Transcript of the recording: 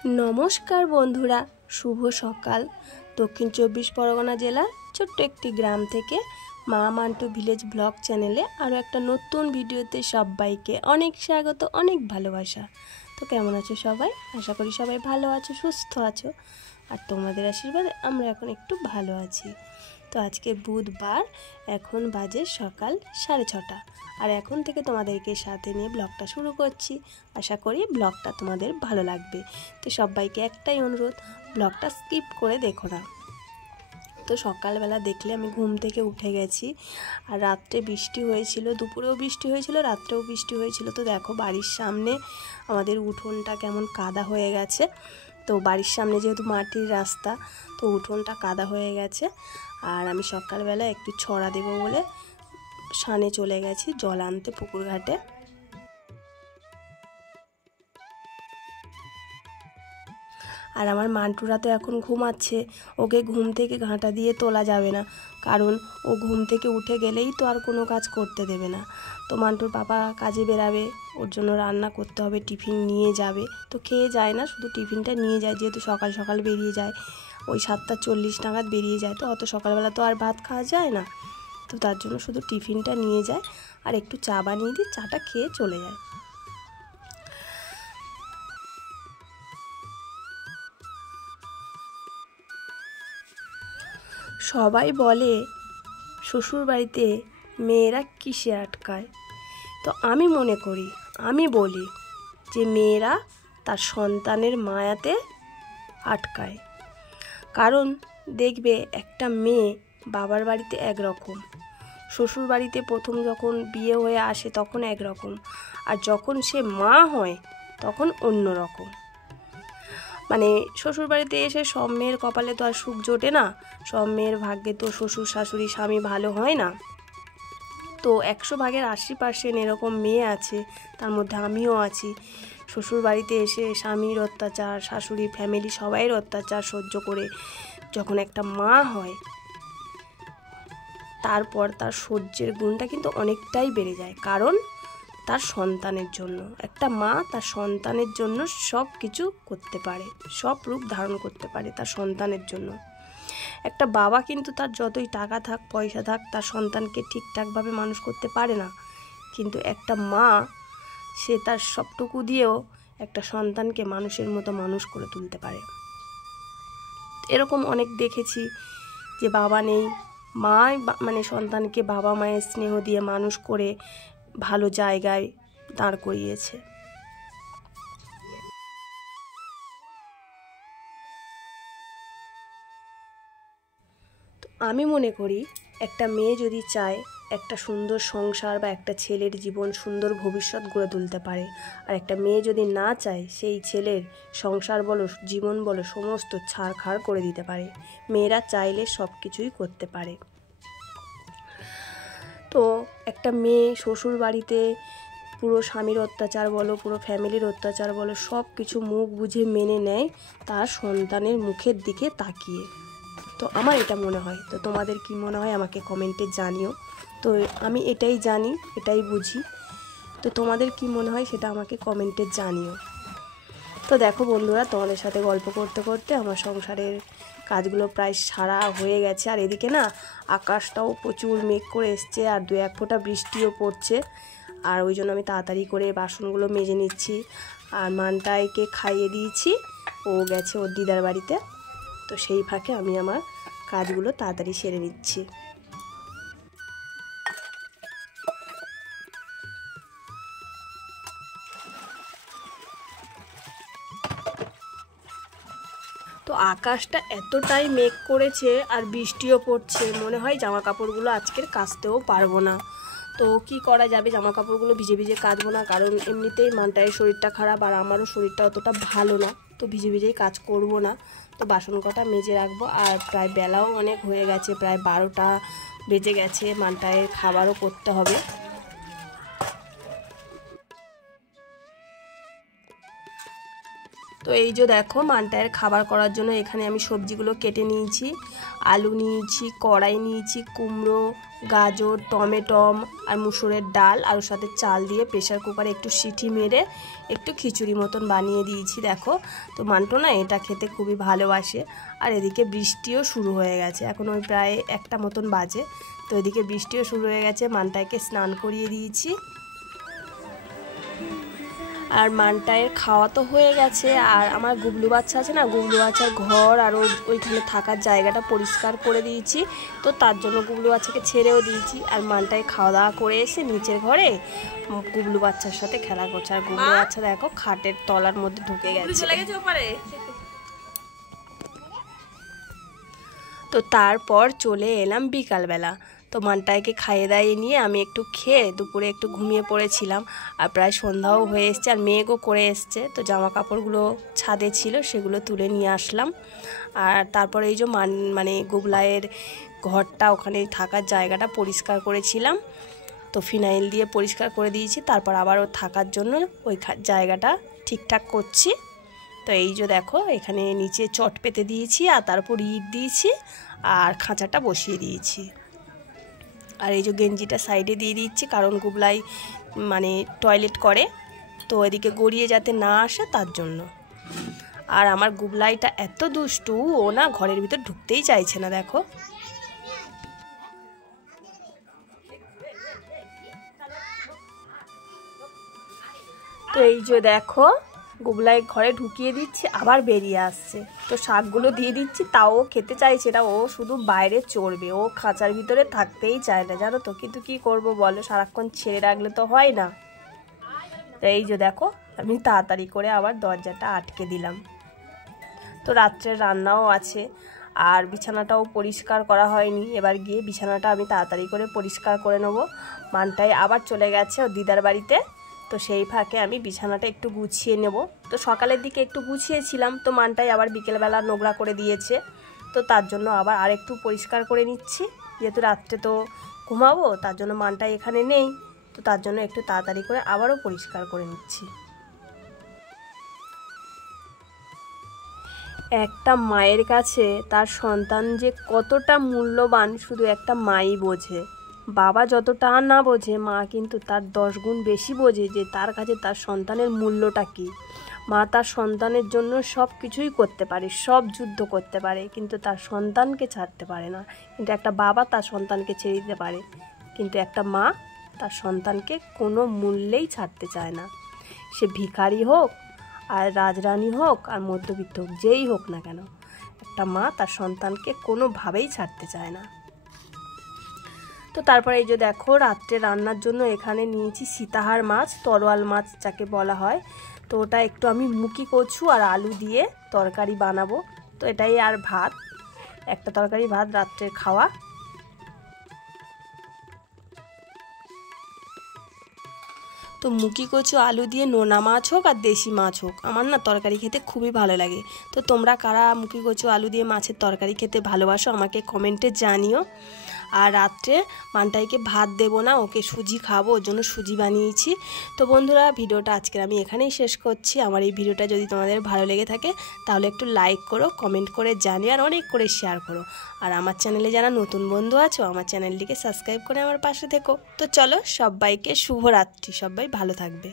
नमस्कार बंधुरा शुभ सकाल। दक्षिण 24 परगना जिलार छोट्ट एकटी ग्राम थेके मा मान्टू ভিলেজ ব্লগ চ্যানেলে আরও একটা নতুন ভিডিওতে সবাইকে অনেক স্বাগত, অনেক ভালোবাসা। তো কেমন আছো সবাই? আশা করি সবাই ভালো আছো, সুস্থ আছো, আর তোমাদের আশীর্বাদে আমরা এখন একটু ভালো আছি। তো আজকে বুধবার, এখন বাজে সকাল 6:30, আর এখন থেকে তোমাদেরকে সাথে নিয়ে ব্লগটা শুরু করছি। আশা করি ব্লগটা তোমাদের ভালো লাগবে। তো সবাইকে একটাই অনুরোধ, ব্লগটা স্কিপ করে দেখো না। তো সকালবেলা দেখলে আমি ঘুম থেকে উঠে গেছি, আর রাত্রে বৃষ্টি হয়েছিল, দুপুরেও বৃষ্টি হয়েছিল, রাত্রেও বৃষ্টি হয়েছিল। তো দেখো বাড়ির সামনে আমাদের উঠোনটা কেমন কাদা হয়ে গেছে। তো বাড়ির সামনে যেহেতু মাটির রাস্তা, তো উঠোনটা কাদা হয়ে গেছে। আর আমি সকালবেলা একটু ছড়া দেবো বলে সানে চলে গেছি জল আনতে পুকুর ঘাটে। আর আমার মান্টুরা তো এখন ঘুমাচ্ছে, ওকে ঘুম থেকে ঘাঁটা দিয়ে তোলা যাবে না, কারণ ও ঘুম থেকে উঠে গেলেই তো আর কোনো কাজ করতে দেবে না। তো মান্টুর পাপা কাজে বেরাবে, ওর জন্য রান্না করতে হবে, টিফিন নিয়ে যাবে। তো খেয়ে যায় না, শুধু টিফিনটা নিয়ে যায়, যেহেতু সকাল সকাল বেরিয়ে যায়, ওই 7:40 নাগাদ বেরিয়ে যায়। তো অত সকালবেলা তো আর ভাত খাওয়া যায় না, তো তার জন্য শুধু টিফিনটা নিয়ে যায় আর একটু চা বানিয়ে দিই, চাটা খেয়ে চলে যায়। সবাই বলে শ্বশুর বাড়িতে মেয়েরা কিসে আটকায়, তো আমি মনে করি, আমি বলি যে মেয়েরা তার সন্তানের মায়াতে আটকায়। কারণ দেখবে একটা মেয়ে বাবার বাড়িতে একরকম, শ্বশুর বাড়িতে প্রথম যখন বিয়ে হয়ে আসে তখন একরকম, আর যখন সে মা হয় তখন অন্য রকম। মানে শ্বশুর বাড়িতে এসে সব মেয়ের কপালে তো আর সুখ জোটে না, সব মেয়ের ভাগ্যে তো শ্বশুর শাশুড়ি স্বামী ভালো হয় না। তো 100 ভাগের 80% এরকম মেয়ে আছে, তার মধ্যে আমিও আছি। শ্বশুর বাড়িতে এসে স্বামীর অত্যাচার, শাশুড়ি ফ্যামিলি সবাইয়ের অত্যাচার সহ্য করে যখন একটা মা হয়, তারপর তার সহ্যের গুণটা কিন্তু অনেকটাই বেড়ে যায়। কারণ তার সন্তানের জন্য একটা মা তার সন্তানের জন্য সব কিছু করতে পারে, সব রূপ ধারণ করতে পারে তার সন্তানের জন্য। একটা বাবা কিন্তু তার যতই টাকা থাক, পয়সা থাক, তার সন্তানকে ঠিকঠাকভাবে মানুষ করতে পারে না, কিন্তু একটা মা সে তার সবটুকু দিয়েও একটা সন্তানকে মানুষের মতো মানুষ করে তুলতে পারে। এরকম অনেক দেখেছি যে বাবা নেই, মা মানে সন্তানকে বাবা মায়ের স্নেহ দিয়ে মানুষ করে ভালো জায়গায় দাঁড় করিয়েছে। তো আমি মনে করি একটা মেয়ে যদি চায় একটা সুন্দর সংসার বা একটা ছেলের জীবন সুন্দর ভবিষ্যৎ গড়ে তুলতে পারে, আর একটা মেয়ে যদি না চায় সেই ছেলের সংসার বলো জীবন বলো সমস্ত ছাড়খাড় করে দিতে পারে। মেয়েরা চাইলে সব কিছুই করতে পারে। তো একটা মেয়ে শ্বশুর বাড়িতে পুরো স্বামীর অত্যাচার বলো, পুরো ফ্যামিলির অত্যাচার বলো, সব কিছু মুখ বুঝে মেনে নেয় তার সন্তানের মুখের দিকে তাকিয়ে। তো আমার এটা মনে হয়। তো তোমাদের কি মনে হয় আমাকে কমেন্টে জানিও। তো আমি এটাই জানি, এটাই বুঝি। তো তোমাদের কি মনে হয় সেটা আমাকে কমেন্টে জানিও। তো দেখো বন্ধুরা, তোমাদের সাথে গল্প করতে করতে আমার সংসারের কাজগুলো প্রায় সারা হয়ে গেছে। আর এদিকে না আকাশটাও প্রচুর মেঘ করে এসছে, আর 2-1 ফোঁটা বৃষ্টিও পড়ছে। আর ওই জন্য আমি তাড়াতাড়ি করে বাসনগুলো মেজে নিচ্ছি। আর মানটাইকে খাইয়ে দিয়েছি, ও গেছে ওর দিদার বাড়িতে। তো সেই ফাঁকে আমি আমার কাজগুলো তাড়াতাড়ি সেরে নিচ্ছি। তো আকাশটা এতটাই মেঘ করেছে আর বৃষ্টিও পড়ছে, মনে হয় জামা কাপড়গুলো আজকের কাচতেও পারবো না। তো কি করা যাবে, জামা কাপড়গুলো ভিজে ভিজে কাচবো না, কারণ এমনিতেই মানটায়ের শরীরটা খারাপ আর আমারও শরীরটা অতটা ভালো না। তো ভিজে ভিজেই কাজ করব না। তো বাসন কটা মেজে রাখবো। আর প্রায় বেলাও অনেক হয়ে গেছে, প্রায় 12টা বেজে গেছে, মানটায়ের খাবারও করতে হবে। তো এই যে দেখো মানটায়ের খাবার করার জন্য এখানে আমি সবজিগুলো কেটে নিয়েছি। আলু নিয়েছি, কড়াই নিয়েছি, কুমড়ো, গাজর, টমেটম আর মুসুরের ডাল আর ওর সাথে চাল দিয়ে প্রেসার কুকারে একটু সিটি মেরে একটু খিচুড়ি মতন বানিয়ে দিয়েছি। দেখো, তো মান্টু না এটা খেতে খুবই ভালোবাসে। আর এদিকে বৃষ্টিও শুরু হয়ে গেছে, এখন ওই প্রায় 1টা মতন বাজে। তো এদিকে বৃষ্টিও শুরু হয়ে গেছে, মান্টাইকে স্নান করিয়ে দিয়েছি। আর মান্টাইয়ের খাওয়া তো হয়ে গেছে। আর আমার গুবলু বাচ্চা আছে না, গুবলু বাচ্চার ঘর আর ওইখানে থাকার জায়গাটা পরিষ্কার করে দিয়েছি। তো তার জন্য গুবলু বাচ্চাকে ছেড়েও দিয়েছি। আর মান্টাই খাওয়া দাওয়া করে এসে নিচের ঘরে গুবলু বাচ্চার সাথে খেলা করছে। আর গুবলু বাচ্চা দেখো খাটের তলার মধ্যে ঢুকে গেছে। তো তারপর চলে এলাম বিকালবেলা। তো মান্টাইকে খাইয়ে দাইয়ে নিয়ে আমি একটু খেয়ে দুপুরে একটু ঘুমিয়ে পড়েছিলাম। আর প্রায় সন্ধ্যাও হয়ে এসছে আর মেঘও করে এসছে। তো জামা কাপড়গুলো ছাদে ছিল, সেগুলো তুলে নিয়ে আসলাম। আর তারপরে এই যে মানে গুবলাইয়ের ঘরটা, ওখানে থাকার জায়গাটা পরিষ্কার করেছিলাম। তো ফিনাইল দিয়ে পরিষ্কার করে দিয়েছি। তারপর আবার ও থাকার জন্য ওই জায়গাটা ঠিকঠাক করছি। তো এই যে দেখো, এখানে নিচে চট পেতে দিয়েছি আর তারপর ইট দিয়েছি আর খাঁচাটা বসিয়ে দিয়েছি। আর এই যে গেঞ্জিটা সাইডে দিয়ে দিচ্ছি, কারণ গুবলাই মানে টয়লেট করে, তো এদিকে গড়িয়ে যাতে না আসে তার জন্য। আর আমার গুবলাইটা এত দুষ্টু, ও না ঘরের ভিতর ঢুকতেই চাইছে না। দেখো, তো এই যে দেখো গুবলাই ঘরে ঢুকিয়ে দিচ্ছি, আবার বেরিয়ে আসছে। তো শাকগুলো দিয়ে দিচ্ছি, তাও খেতে চাইছে না, ও শুধু বাইরে চড়বে, ও খাঁচার ভিতরে থাকতেই চায় না, জানো তো। কিন্তু কি করব বলো, সারাক্ষণ ছেড়ে রাখলে তো হয় না। তো এই যে দেখো, আমি তাড়াতাড়ি করে আবার দরজাটা আটকে দিলাম। তো রাত্রের রান্নাও আছে আর বিছানাটাও পরিষ্কার করা হয়নি। এবার গিয়ে বিছানাটা আমি তাড়াতাড়ি করে পরিষ্কার করে নেবো। মানটাই আবার চলে গেছে ও দিদার বাড়িতে। তো সেই ফাঁকে আমি বিছানাটা একটু গুছিয়ে নেব। তো সকালের দিকে একটু গুছিয়েছিলাম, তো মানটাই আবার বিকেলবেলা নোংরা করে দিয়েছে। তো তার জন্য আবার আরেকটু পরিষ্কার করে নিচ্ছি, যেহেতু রাত্রে তো ঘুমাবো, তার জন্য মানটাই এখানে নেই। তো তার জন্য একটু তাড়াতাড়ি করে আবারও পরিষ্কার করে নিচ্ছি। একটা মায়ের কাছে তার সন্তান যে কতটা মূল্যবান শুধু একটা মাই বোঝে। বাবা যতটা না বোঝে, মা কিন্তু তার 10 গুণ বেশি বোঝে যে তার কাছে তার সন্তানের মূল্যটা কী। মা তার সন্তানের জন্য সব কিছুই করতে পারে, সব যুদ্ধ করতে পারে, কিন্তু তার সন্তানকে ছাড়তে পারে না। কিন্তু একটা বাবা তার সন্তানকে ছেড়ে দিতে পারে, কিন্তু একটা মা তার সন্তানকে কোনো মূল্যেই ছাড়তে চায় না। সে ভিখারি হোক আর রাজরানী হোক আর মধ্যবিত্ত হোক, যেই হোক না কেন, একটা মা তার সন্তানকে কোনোভাবেই ছাড়তে চায় না। তো তারপরে এই যে দেখো, রাত্রে রান্নার জন্য এখানে নিয়েছি সীতাহার মাছ, তরোয়াল মাছ যাকে বলা হয়। তো ওটা একটু আমি মুখি কচু আর আলু দিয়ে তরকারি বানাবো। তো এটাই আর ভাত, একটা তরকারি ভাত রাত্রের খাওয়া। তো মুখি কচু আলু দিয়ে নোনা মাছ হোক আর দেশি মাছ হোক, আমার না তরকারি খেতে খুবই ভালো লাগে। তো তোমরা কারা মুখি কচু আলু দিয়ে মাছের তরকারি খেতে ভালোবাসো আমাকে কমেন্টে জানিও। আর রাত্রে মানটাইকে ভাত দেবো না, ওকে সুজি খাবো, ওর জন্য সুজি বানিয়েছি। তো বন্ধুরা, ভিডিওটা আজকের আমি এখানেই শেষ করছি। আমার এই ভিডিওটা যদি তোমাদের ভালো লেগে থাকে তাহলে একটু লাইক করো, কমেন্ট করে জানিও আর অনেক করে শেয়ার করো। আর আমার চ্যানেলে যারা নতুন বন্ধু আছো, আমার চ্যানেলটিকে সাবস্ক্রাইব করে আমার পাশে থেকো। তো চলো, সবাইকে শুভরাত্রি, সবাই ভালো থাকবে।